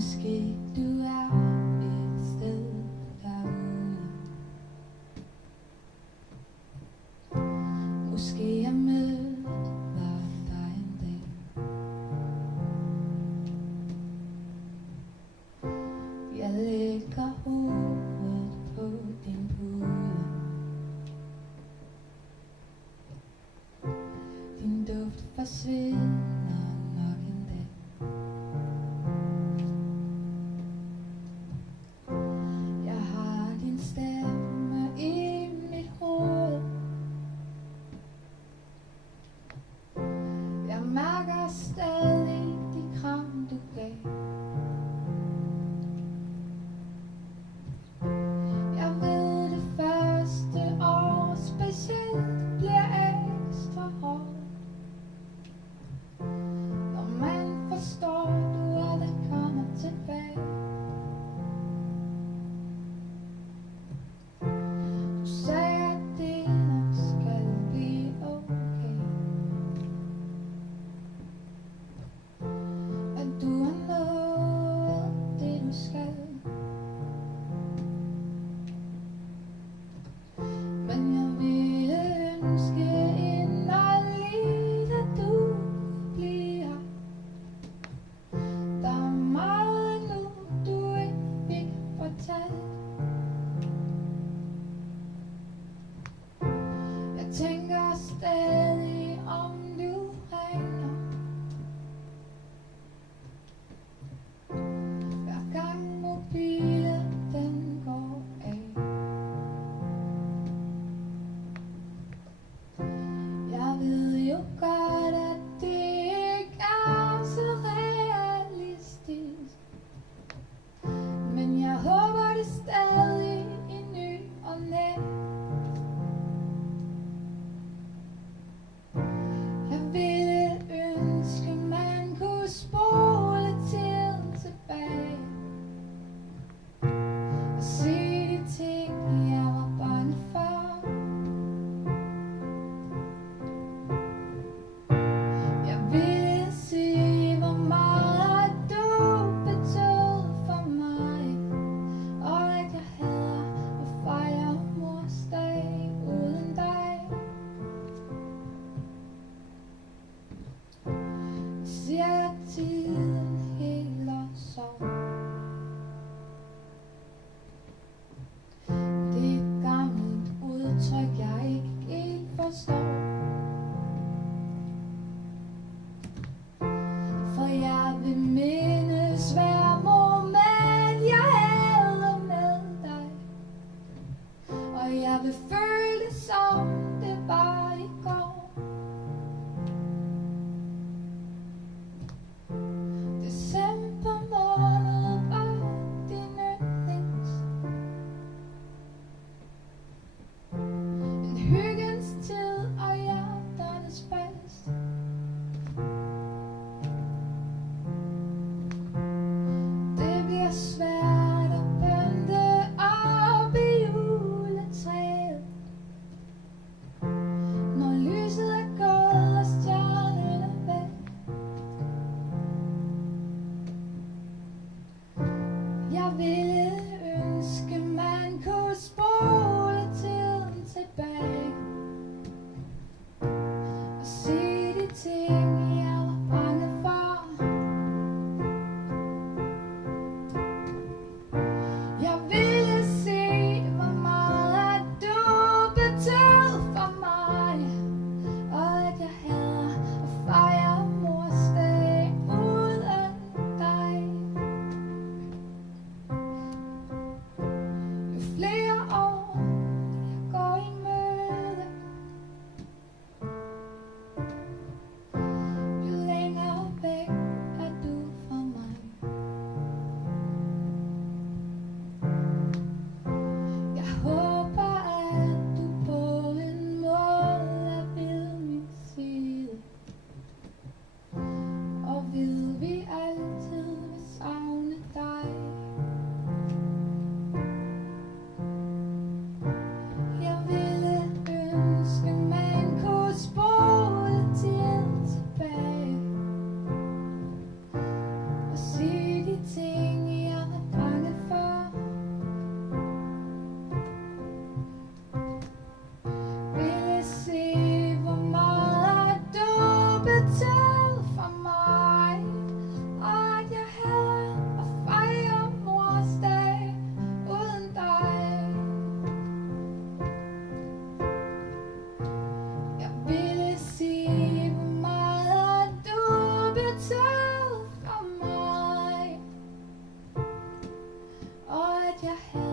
Måske du er et sted derude. Måske jeg møder dig en dag. Jeg lægger hovedet på din pude. Din duft forsvinder nok en dag. Jeg har din stemme i mit hoved. Jeg mærker stadig de kram du gav. Jeg ved det første år specielt bliver ekstra hårdt. Når man forstår du aldrig kommer tilbage. Du sagde at det nok skal blive okay. At du har nået det du skal. Men jeg ville ønske inderligt at du bliver. Der er meget nu du ikke fik fortalt. Jeg tænker stadig om du ringer. Hver gang mobilen den går af. Jeg ved jo godt at det ikke er så realistisk. Men jeg håber det stadig i ny og næ. Jeg ville ønske man kunne spole tiden tilbage og se de ting jeg var bange for. Jeg ville sige hvor meget du betød for mig, og at jeg hader at fejre mors dag uden dig. Siger jeg tiden heler sorg. Det er et gammelt udtryk jeg ikke helt forstår. For jeg vil mindes hver moment jeg havde med dig. Og jeg vil føle det som det var i går. December måned var din yndlings. En hyggens tid og hjerternes fest. at jeg havde